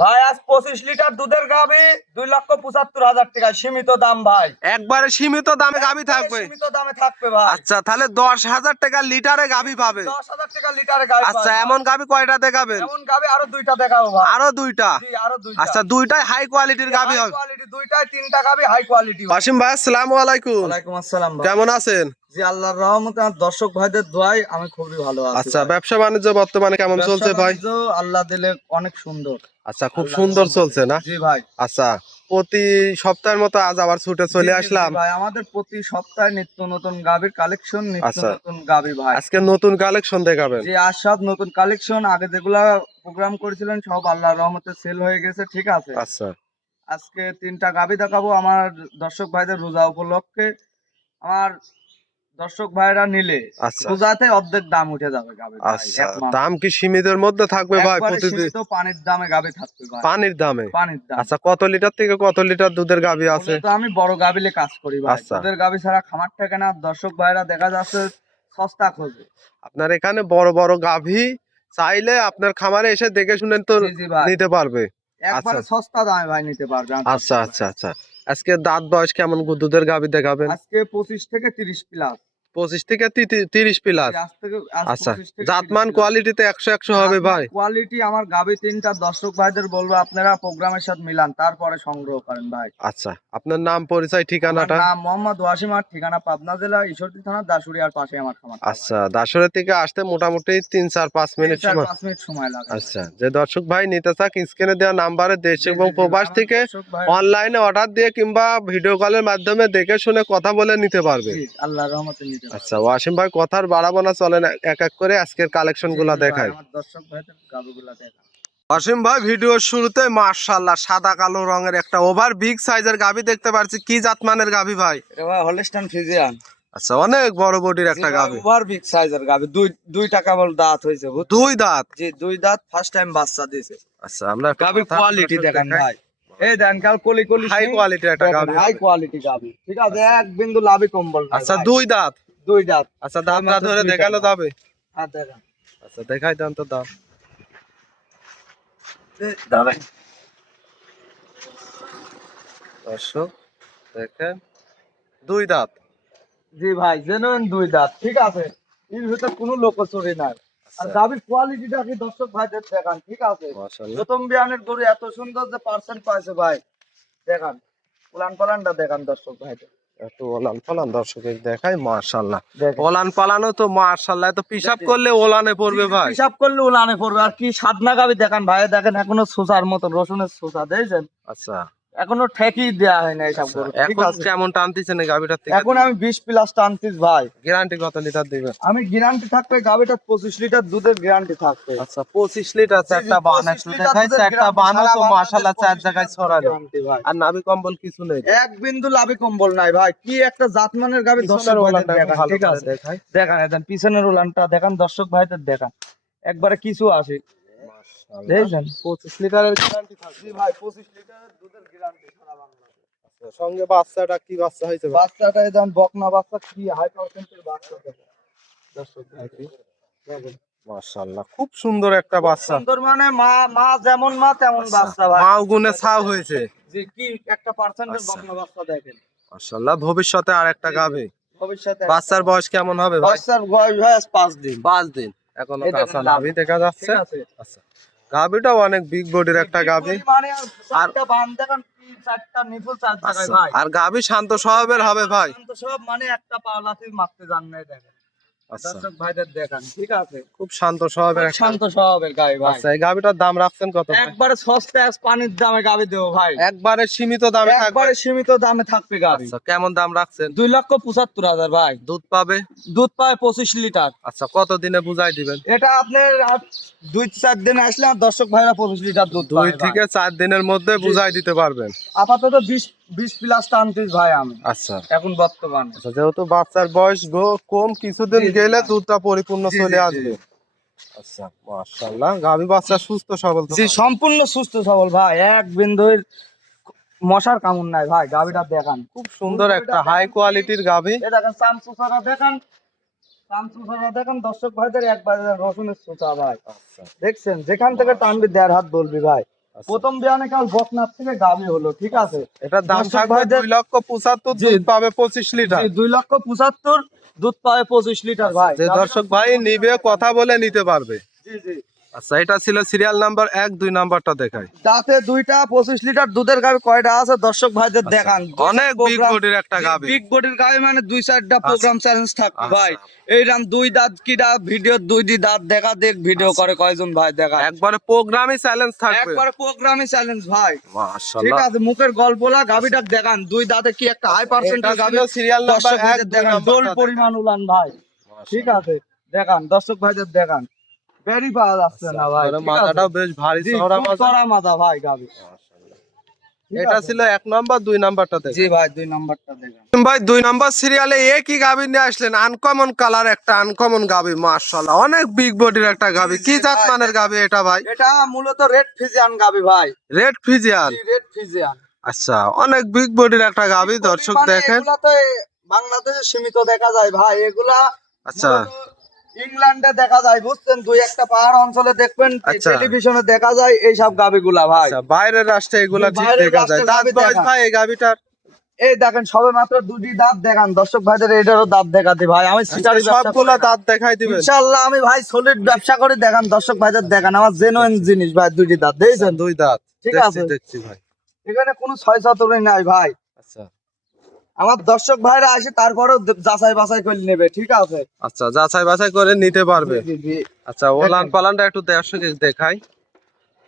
ভাই আজ 25 লিটার দুধের গাভী 2,75,000 টাকা সীমিত দাম ভাই। একবারে সীমিত দামে গাভী একবারে থাকবে। সীমিত দামে থাকবে ভাই। আচ্ছা, তাহলে 10,000 টাকা লিটারে গাভী পাবে। 10,000 টাকা লিটারে গাভী পাবে। আচ্ছা, এমন গাভী কয়টা দেখাবেন? এমন গাভী আরো দুইটা দেখাবো ভাই। আরো দুইটা? জি আরো দুইটা। আচ্ছা, দুইটাই হাই কোয়ালিটির গাভী হাই হবে। কোয়ালিটি দুইটাই তিনটা গাভী হাই কোয়ালিটি। ওয়াসিম ভাই, আসসালামু আলাইকুম। ওয়ালাইকুম আসসালাম ভাই। কেমন আছেন? জি আল্লাহর রহমতে আর দর্শক ভাইদের দোয়ায় আমি খুবই ভালো আছি। আচ্ছা, ব্যবসা বাণিজ্য বর্তমানে কেমন চলছে ভাই? ব্যবসা বাণিজ্য আল্লাহ দিলে অনেক সুন্দর। আচ্ছা, খুব সুন্দর চলছে না? জি ভাই। আচ্ছা, প্রতি সপ্তাহের মতো আজ আবার ছুটে চলে আসলাম ভাই আমাদের প্রতি সপ্তাহে নিত্য নতুন গাভীর কালেকশন, নিত্য আচ্ছা। নতুন গাভী ভাই। আজকে নতুন কালেকশন দেখাবেন? জি আজ সব নতুন কালেকশন, আগে যেগুলা প্রোগ্রাম করেছিলেন সব আল্লাহর রহমতে সেল হয়ে গেছে, ঠিক আছে। আচ্ছা আজকে তিনটা গাভী দেখাবো আমার দর্শক ভাইদের রোজা উপলক্ষে। আমার দর্শক ভাইরা নিলে আচ্ছা রোজাতে অর্ধেক দাম উঠে যাবে গাভী ভাই। আচ্ছা, এক মাস। দাম কি সীমিতের মধ্যে থাকবে ভাই? একবারে প্রতিদিন সীমিত পানির দামে গাভী থাকবে ভাই। পানির দামে? পানির দাম। আচ্ছা, কত লিটার থেকে কত লিটার দুধের গাভী আছে? মূলত আমি বড় গাভীলে কাজ করি ভাই। আচ্ছা। দুধের গাভী ছাড়া খামার থাকে না। দর্শক ভাইরা দেখা যাচ্ছে সস্তা খোঁজে। আপনার এখানে বড় বড় গাভী চাইলে আপনার খামারে এসে দেখে শুনে তো জি জি ভাই। নিতে পারবে। একবারে আচ্ছা সস্তা দামে ভাই নিতে পারবে। আচ্ছা আচ্ছা আচ্ছা, আজকে দাঁত বয়স কেমন দুধের গাভী দেখাবেন? আজকে 25 থেকে 30 প্লাস। 25 থেকে 30 প্লাস? আচ্ছা, জাতমান কোয়ালিটিতে 100 হবে ভাই? কোয়ালিটি আমার গাভী তিনটা দর্শক ভাইদের বলবো আপনারা প্রোগ্রামের সাথে মিলান, তারপরে সংগ্রহ করেন ভাই। আচ্ছা, আপনার নাম পরিচয় ঠিকানাটা? আমার নাম মোহাম্মদ ওয়াসিম, আর ঠিকানা পাবনা জেলা ঈশ্বরদী থানা দাসুরিয়ার পাশে আমার খামার। আচ্ছা, দাসুরা থেকে আসতে মোটামুটি 3-4-5 মিনিট সময়? 5 মিনিট সময় লাগে। আচ্ছা, যে দর্শক ভাই নিতে চাক স্ক্রিনে দেওয়া নাম্বারে দেশ এবং প্রবাস থেকে অনলাইনে অর্ডার দিয়ে কিংবা ভিডিও কলের মাধ্যমে দেখে শুনে কথা বলে নিতে পারবে। জি, আল্লাহর রহমতে নিতে পারবে। আচ্ছা ওয়াসিম ভাই, কথার বাড়াবো না, চলেন এক এক করে আজকের কালেকশন গুলা দেখাই। আমার দর্শক ভাইদের গাভীগুলা দেখা। ওয়াসিম ভাই, ভিডিওর শুরুতে মাশাআল্লাহ সাদা কালো রঙের একটা ওভার বিগ সাইজের গাভী দেখতে পাচ্ছি। কি জাতমানের গাভী ভাই? এটা ভাই হলস্টাইন ফ্রিজিয়ান। আচ্ছা, অনেক বড় বডির একটা গাভী। ওভার বিগ সাইজের গাভী। দুই টাকা বল দাঁত হইছে। দুই দাঁত? জি দুই দাঁত, ফার্স্ট টাইম বাচ্চা দিয়েছে। আচ্ছা, আমরা গাভীর কোয়ালিটি দেখেন ভাই। এই দেন কাল কলি কলি হাই কোয়ালিটি একটা গাভী। হাই কোয়ালিটি গাভী, ঠিক আছে। এক বিন্দু লাভি কম্বল নাই। আচ্ছা, দুই দাঁত? দুই দাঁত। আচ্ছা, দাঁতটা ধরে দেখালো যাবে? হ্যাঁ দেখেন। আচ্ছা, দেখাই দেন তো দাঁত। দাঁড়াই। দর্শক দেখেন, দুই দাঁত? জি ভাই জেনুইন দুই দাঁত, ঠিক আছে। এর ভিতর কোনো লোকচুরি নাই। আর গাভীর কোয়ালিটিটা কি দর্শক ভাইদের দেখান, ঠিক আছে। মাশাআল্লাহ, প্রথম বিয়ানের গরু এত সুন্দর যে পার্সেন্ট পাইছে ভাই। দেখান উলান পালানটা দেখান দর্শক ভাইদের। এত ওলান পালান দর্শকের দেখাই মাশাআল্লাহ। দেখেন। ওলান পালানো তো মাশাআল্লাহ, এত পিসাব করলে ওলানে পড়বে ভাই। হিসাব করলে উলানে পড়বে। আর কি সাদনা গাভী দেখান ভাই, দেখেন এখনো সোসার মতো রসুনের সোসা দেখছেন। আচ্ছা, এখনো ঠেকি দেয়া হয় না এইসব গরু, ঠিক এখন আছে। কেমন টানতেছেন এই গাভীটার থেকে? এখন আমি 20 প্লাস টানতিস ভাই। গ্যারান্টি কত লিটার দিবেন? আমি গ্যারান্টি থাকবে গাভীটা 25 লিটার দুধের গ্যারান্টি থাকবে। আচ্ছা, 25 লিটার চারটা বান একটু দেখাইছে, একটা বানও তো মাশাআল্লাহ চার জায়গায় ছড়ানো। আর নাভি কম্বল কিছু নেই? এক বিন্দু লাভি কম্বল নাই ভাই। কি একটা জাতমানের গাভী দর্শক ভাইদের দেখান, ঠিক আছে। দেখাই দেখান দেন পিছনের উলানটা দেখান দর্শক ভাইদের দেখান। একবারে কিছু আসে দেখছেন। 25 লিটারের গ্যারান্টি থাকবে? জি ভাই 25 লিটারের দুধের গ্যারান্টি সারা বাংলাদেশে। সঙ্গে বাচ্চাটা কি বাচ্চা হয়েছে ভাই? বাচ্চাটা দেন বকনা বাচ্চা, কি হাই পার্সেন্টের বাচ্চা দেখেন দর্শক ভাই দেখেন। মাশাআল্লাহ, খুব সুন্দর একটা বাচ্চা। সুন্দর মানে মা যেমন মা তেমন বাচ্চা ভাই। মাও গুনে ছাও হয়েছে। জি কি একটা পার্সেন্টের আচ্ছা। বকনা বাচ্চা দেখেন। মাশাআল্লাহ, ভবিষ্যতে আর একটা গাবে। ভবিষ্যতে বাচ্চার বয়স কেমন হবে ভাই? বাচ্চার বয়স হয় 5 দিন। 5 দিন এখনো এই দেখেন কাঁচা লাভ। নাভি দেখা যাচ্ছে। ঠিক আছে। আচ্ছা, গাবিটাও অনেক বিগ বডির একটা গাবি। মানে চারটা বান দেখেন, কি চারটা নিপুল চার জায়গায় ভাই। আর গাবি শান্ত স্বভাবের হবে ভাই? তো সব মানে একটা পাওলাতি মারতে জান নাই দেখেন আচ্ছা, দর্শক ভাইদের দেখান, ঠিক আছে। খুব শান্ত স্বভাবের একটা। শান্ত স্বভাবের গাবি ভাই। আচ্ছা, এই গাবিটার দাম রাখছেন কত ভাই? একবারে সস্তা পানির দামে গাবি দেবো ভাই। একবারে সীমিত দামে থাকবে? একবারে সীমিত দামে থাকবে গাবি। আচ্ছা, কেমন দাম রাখছেন? 2,75,000 ভাই। দুধ পাবে? দুধ পায় 25 লিটার। আচ্ছা, কত দিনে বুঝাই দিবেন? এটা আপনার 2-4 দিন আসলে আর দর্শক ভাইরা 25 লিটার দুধ 2 পাবে থেকে 4 দিনের মধ্যে বুঝাই দিতে পারবেন? আপাতত 20 প্লাস টানতিস ভাই আমি আচ্ছা এখন বর্তমানে। আচ্ছা, যেহেতু বাচ্চার বয়স কম, কিছুদিন জি, জি, গেলে জি। দুধটা পরিপূর্ণ জি, চলে জি, আসবে। আচ্ছা, মাশাআল্লাহ, গাভী বাচ্চা সুস্থ সবল তো জি ভাই? সম্পূর্ণ সুস্থ সবল ভাই। এক বিন্দুর মশার কামড় নাই ভাই। গাভীটা দেখান খুব সুন্দর একটা হাই কোয়ালিটির গাভী। এ দেখেন চামচুসারা দেখান, চামচুসারা দেখেন দর্শক ভাইদের একবার রসুনের সুতা ভাই। আচ্ছা, দেখছেন যেখান থেকে টানবি 1.5 হাত বলবি ভাই। প্রথম বিয়ানে কাল বকনাথ থেকে গাভী হলো, ঠিক আছে। এটার দাম দর্শক থাকবে ভাইদের 2,75,000, জি। দুধ পাবে 25 লিটার। 2,75,000 দুধ পাবে 25 লিটার ভাই। যে দর্শক ভাই নিবে কথা বলে নিতে পারবে। জি জি। আচ্ছা, এটা ছিল সিরিয়াল নাম্বার 1, 2 নাম্বারটা দেখাই। দাঁতে দুইটা 25 লিটার দুধের গাভী কয়টা আছে দর্শক ভাইদের দেখান। অনেক বিগ বডির একটা গাভী। বিগ বডির গাভী মানে 2-4টা প্রোগ্রাম চ্যালেঞ্জ থাকবে ভাই। এই রান দুই দাঁত কিডা ভিডিও দুই দাঁত দেখা দেখ ভিডিও করে কয়জন ভাই দেখা। একবারে প্রোগ্রামই চ্যালেঞ্জ থাকবে। একবারে প্রোগ্রামই চ্যালেঞ্জ ভাই। মাশাআল্লাহ। ঠিক আছে, মুখের গল্পলা গাভীটা দেখান। দুই দাঁতে কি একটা হাই পার্সেন্টের গাভী। সিরিয়াল নাম্বার 1, 2 দেখান দোল নাম্বারটা পরিমাণ উলান ভাই। ঠিক আছে, দেখান দর্শক ভাইদের দেখান। বেরি পাওয়া যাচ্ছে না ভাই। আর মাথাটাও বেশ ভারী চওড়া খুব মাথা। চড়া মাথা ভাই গাভী। এটা ছিল 1 নাম্বার, 2 নাম্বারটা দেখাই। জি ভাই 2 নাম্বারটা দেখান। ভাই 2 নাম্বার সিরিয়ালে কি গাভী নিয়ে আসলেন? আনকমন কালার একটা আনকমন গাভী, মাশাআল্লাহ অনেক বিগ বডির একটা গাভী। কি জাত মানের গাভী এটা ভাই? এটা মূলত রেড ফিজিয়ান গাভী ভাই। Red Friesian. জি রেড ফিজিয়ান। আচ্ছা, অনেক বিগ বডির একটা গাভী দর্শক দেখেন। এগুলা তো বাংলাদেশে সীমিত দেখা যায় ভাই। এগুলা আচ্ছা, ইংল্যান্ডে দেখা যায় বুঝছেন, দুই একটা পাহাড় অঞ্চলে দেখবেন আচ্ছা। টেলিভিশনে দেখা যায় এই সব গাভীগুলা ভাই। আচ্ছা, বাইরের রাষ্ট্রে এগুলা ঠিক বাইরের দেখা যায়। রাষ্ট্রের দাঁত গাভী বয়স দেখা। ভাই এই গাভীটার? এই দেখেন সবে মাত্র দুটি দাঁত দেখান দর্শক ভাইদের, এটারও দাঁত দেখাতে ভাই। আমি সিটারি সবগুলা দাঁত দেখাই দিবেন ইনশাআল্লাহ। আমি ভাই সলিড ব্যবসা করে দেখান দর্শক ভাইদের দেখান। আমার জেনুইন জিনিস ভাই, দুটি দাঁত দেখছেন। 2 দাঁত। ঠিক দেখছি, আছে। দেখছি ভাই। এখানে কোনো ছয় ছাতরি নাই ভাই। আচ্ছা আমার দর্শক ভাইরা আসে তারপরেও যাচাই বাছাই করে নেবে, ঠিক আছে। আচ্ছা, যাচাই বাছাই করে নিতে পারবে। জি, জি। আচ্ছা, ওলান পালানটা একটু দর্শক দেখাই।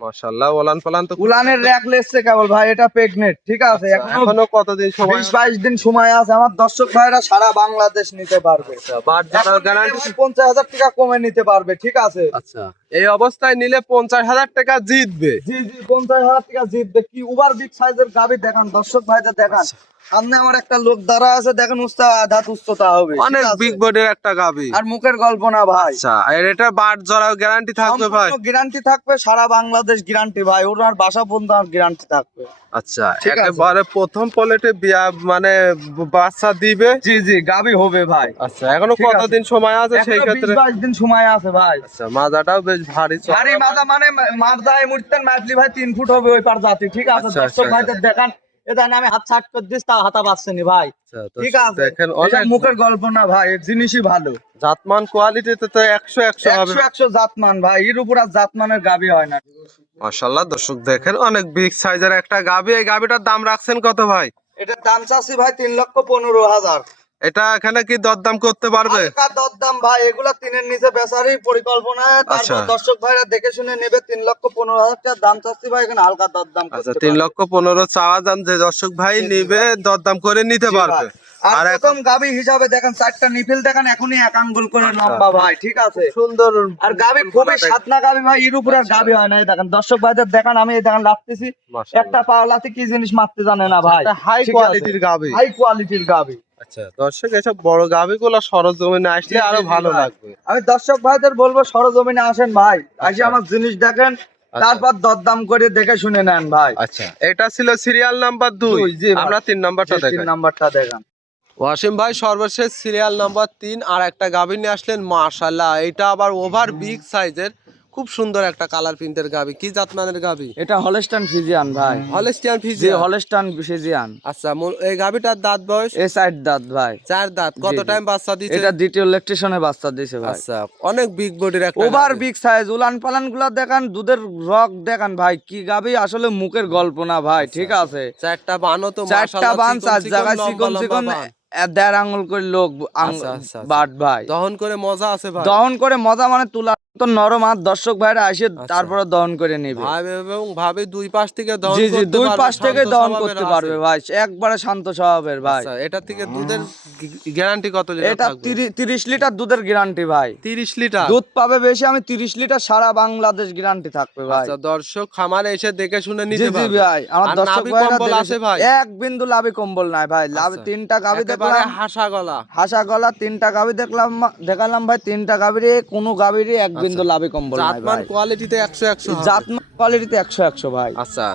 মাশাআল্লাহ, ওলান পালান তো উলানের র্যাক লেসছে কেবল ভাই, এটা প্রেগনেন্ট, ঠিক আছে। এখনো কতদিন সময়? 20-22 দিন সময় আছে। আমার দর্শক ভাইরা সারা বাংলাদেশ নিতে পারবে। বাট জানার গ্যারান্টি। 50,000 টাকা কমে নিতে পারবে, ঠিক আছে। আচ্ছা, এই অবস্থায় নিলে 50,000 টাকা জিতবে। জি জি 50,000 টাকা জিতবে। কি ওভার বিগ সাইজের গাভী দেখান দর্শক ভাইদের দেখান। সামনে আমার একটা লোক দাঁড়া আছে দেখেন, দাঁত উচ্চতা হবে, অনেক বিগ বডির একটা গাভী। আর মুখের গল্প না ভাই। আচ্ছা, আর এটা বাট জরাও গ্যারান্টি থাকবে ভাই? গ্যারান্টি থাকবে, সারা বাংলাদেশ গ্যারান্টি ভাই। ওনার বাসা পর্যন্ত গ্যারান্টি থাকবে। আচ্ছা, ঠিক আছে। একেবারে প্রথম পলেটে বিয়া মানে বাচ্চা দিবে। জি জি গাভী হবে ভাই। আচ্ছা, এখনো ঠিক আছে। কতদিন সময় আছে সেই ক্ষেত্রে? 20-22 দিন সময় আছে ভাই। আচ্ছা, মাজাটাও বেশ ভারী চওড়া। ভারী মাথা মানে মারদায় মুড়তেন মাতলি ভাই 3 ফুট হবে ওই পার জাতি, ঠিক আছে। আচ্ছা, দর্শক আচ্ছা, ভাইদের দেখান। এটা আমি হাত ছাট করে দিস, তাও হাতা পাচ্ছেনি ভাই। আচ্ছা, ঠিক দর্শক আছে। দেখেন এটা অনেক মুখের গল্প না ভাই, এর জিনিসই ভালো। জাতমান কোয়ালিটিতে তো 100 হবে। 100 জাতমান ভাই, এর উপর আর জাতমানের গাভী হয় না। মাশাআল্লাহ, দর্শক দেখেন অনেক বিগ সাইজের একটা গাভী। এই গাভীটার দাম রাখছেন কত ভাই? এটার দাম চাচ্ছি ভাই 3,15,000। এটা এখানে কি দরদাম করতে পারবে? হালকা দরদাম ভাই, এগুলা 3-এর নিচে বেচারই পরিকল্পনা। আচ্ছা। তারপর দর্শক ভাইরা দেখে শুনে নেবে। 3,15,000 টাকা দাম চাচ্ছি ভাই, এখানে হালকা দরদাম আচ্ছা, করতে 3,15,000 চাওয়া দাম। যে দর্শক ভাই নিবে দরদাম করে নিতে পারবে। আর আর প্রথম গাভী হিসাবে দেখেন 4টা নিফিল দেখেন, এখনই 1 আঙ্গুল করে লম্বা ভাই, ঠিক আছে। সুন্দর। আর গাভী খুবই সাতনা গাভী ভাই, এর উপর আর গাভী হয় না। এই দেখেন দর্শক ভাইদের দেখান, আমি এই দেখেন লাফতেছি। মাশাআল্লাহ। একটা পাওলাতে কি জিনিস মারতে জানে না ভাই। একটা হাই ঠিক আছে। কোয়ালিটির গাভী। হাই কোয়ালিটির গাভী। আচ্ছা, দর্শক এসব বড় গাভীগুলো সরজমিনে আসলে আরো ভালো লাগবে। আমি দর্শক ভাইদের বলবো সরজমিনে আসেন ভাই, আসি আমার জিনিস দেখেন, তারপর দরদাম করে দেখে শুনে নেন ভাই। আচ্ছা, এটা ছিল সিরিয়াল নাম্বার 2। জি ভাই। আমরা 3 নাম্বারটা 3 দেখাই। নাম্বারটা দেখান। ওয়াসিম ভাই সর্বশেষ সিরিয়াল নাম্বার 3 আর একটা গাভী নিয়ে আসলেন। মাশাআল্লাহ, এটা আবার ওভার বিগ সাইজের, খুব সুন্দর একটা কালার প্রিন্টের গাভী। কি জাতমানের গাভী? এটা হলস্টাইন ফিজিয়ান ভাই। হলস্টিয়ান জি ফিজিয়ান। Holstein Friesian. আচ্ছা, এই গাভীটার দাঁত বয়স? এই সাইড দাঁত ভাই। 4 দাঁত। কত জি, টাইম বাচ্চা দিছে? এটা দ্বিতীয় ল্যাকটেশনে বাচ্চা দিয়েছে ভাই। আচ্ছা, অনেক বিগ বডির একটা ওভার গাভী। Big size. উলান পালান গুলা দেখান, দুধের রক দেখান ভাই। কি গাভী আসলে মুখের গল্প না ভাই, ঠিক আছে। 4টা বানও তো 4টা বান, চিকন 4 চিকন, জায়গায় লম্বা চিকন লম্বা চিকন, বান। 1.5 আঙ্গুল করে লোক আচ্ছা, আচ্ছা। বাট ভাই। দহন করে মজা আছে ভাই। দহন করে মজা মানে তুলা তো নরম। আর দর্শক ভাইরা আসে তারপরে দহন করে নেবে ভাই এবং ভাবে দুই পাশ থেকে দহন জি জি করতে দুই পারবে, পাশ থেকে শান্ত দহন স্বভাবের করতে আছে। পারবে ভাই, একবারে শান্ত স্বভাবের ভাই। আচ্ছা, এটা থেকে দুধের গ্যারান্টি কত লিটার এটা থাকবে? 30 লিটার দুধের গ্যারান্টি ভাই। 30 লিটার দুধ পাবে বেশি, আমি 30 লিটার সারা বাংলাদেশ গ্যারান্টি থাকবে ভাই। আচ্ছা, দর্শক খামারে এসে দেখে শুনে জি নিতে জি পারবে। ভাই, আমার আর দর্শক নাভি ভাইরা কম্বল দেখে আছে ভাই? এক বিন্দু লাভি কম্বল নাই ভাই। লাভি আচ্ছা। 3টা গাভী একেবারে দেখলাম, হাসা গলা। হাসা গলা 3টা গাভী দেখালাম ভাই। 3টা গাভীরে কোনো গাভীরই এক বিন্দু লাভি কম্বল নাই জাতমান ভাই। কোয়ালিটিতে 100 হবে। জাতমান কোয়ালিটিতে 100 ভাই। আচ্ছা,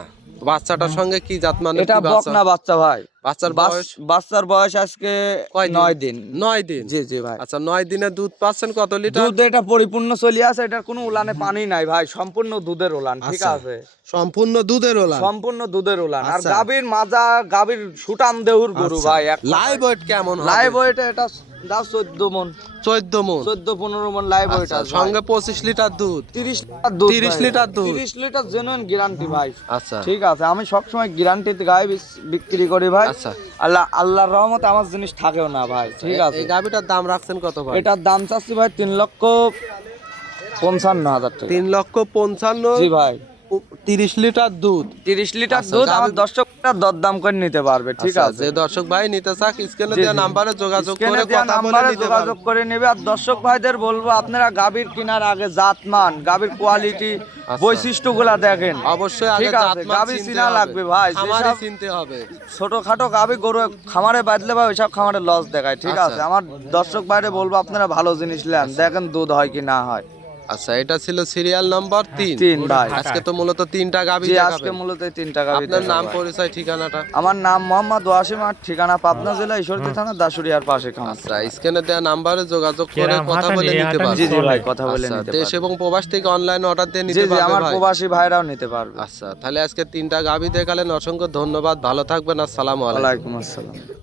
বাচ্চাটার সঙ্গে কি জাত মানে এটা বকনা বাচ্চা ভাই। বাচ্চার বয়স বাচ্চার বয়স আজকে কয়দিন? 9 দিন। 9 দিন। জি জি ভাই। আচ্ছা 9 দিনে দুধ পাচ্ছেন কত লিটার? দুধ এটা পরিপূর্ণ চলে আছে, এটার কোনো উলানে পানি নাই ভাই, সম্পূর্ণ দুধের উলান। ঠিক আচ্ছা, আছে, সম্পূর্ণ দুধের ওলা। সম্পূর্ণ দুধের উলান। আর আচ্ছা। গাভীর মাজা, গাভীর সুটাম দেহুর গরু ভাই। লাইভ ওয়েট কেমন হবে? লাইভ ওয়েট এটা দাও 14 মন, 14 মণ। 14-15 মন লাইভ ওয়েট আচ্ছা, আছে। সঙ্গে 25 লিটার দুধ। 30 লিটার দুধ। 30 লিটার দুধ। 30 লিটার জেনুইন গ্যারান্টি ভাই। আচ্ছা ঠিক আছে, আমি সব সময় গ্যারান্টিতে গায়ে বিক্রি করি ভাই। আচ্ছা, আল্লাহর রহমতে আমার জিনিস থাকেও না ভাই। ঠিক আছে, এই গাবিটার দাম রাখছেন কত ভাই? এটার দাম চাচ্ছি ভাই 3,55,000 টাকা। 3,55,000। জি ভাই। 30 লিটার দুধ। 30 লিটার আচ্ছা, দুধ গাভী- আমার দর্শকরা দরদাম করে নিতে পারবে। ঠিক আচ্ছা, আছে, যে দর্শক ভাই নিতে চাক স্ক্রিনে জি, দেওয়া জি। নাম্বারে যোগাযোগ স্ক্রিনে করে দেওয়া কথা বলে নাম্বারে নিতে যোগাযোগ পারবেন। করে নেবে। আর দর্শক ভাইদের বলবো, আপনারা গাভীর কেনার আগে জাতমান, গাভীর কোয়ালিটি, বৈশিষ্ট্যগুলা দেখেন। অবশ্যই আগে ঠিক আছে, জাতমান গাভী চিনতে চিনা হবে। লাগবে ভাই। খামারে যেসব চিনতে হবে। ছোটখাটো গাভী গরু খামারে বাঁধলে ভাই ওইসব খামারে লস দেখায়। ঠিক আচ্ছা। আছে, আমার দর্শক ভাইরে বলবো, আপনারা ভালো জিনিস নেন, দেখেন দুধ হয় কি না হয়। আচ্ছা, এটা ছিল সিরিয়াল নাম্বার 3। 3 ভাই। আজকে তো মূলত 3টা গাবি জি, আজকে দেখাবেন। মূলত এই 3 টাকা। আপনার নাম পরিচয় ঠিকানাটা? আমার নাম মোহাম্মদ ওয়াসিম, আর ঠিকানা পাবনা জেলা ঈশ্বরদী থানা দাসুরিয়ার পাশে খামার। আচ্ছা, স্ক্রিনে দেওয়া নাম্বারে যোগাযোগ করে কথা বলে নিতে পারবেন। জি জি ভাই, কথা বলে আচ্ছা, নিতে দেশ পারবেন। এবং প্রবাস থেকে অনলাইন অর্ডার দিয়ে জি নিতে জি, পারবে আমার ভাই। প্রবাসী ভাইরাও নিতে পারবে। আচ্ছা, তাহলে আজকে 3টা গাবি দেখালেন, অসংখ্য ধন্যবাদ, ভালো থাকবেন, আসসালামু আলাইকুম। ওয়ালাইকুম আসসালাম।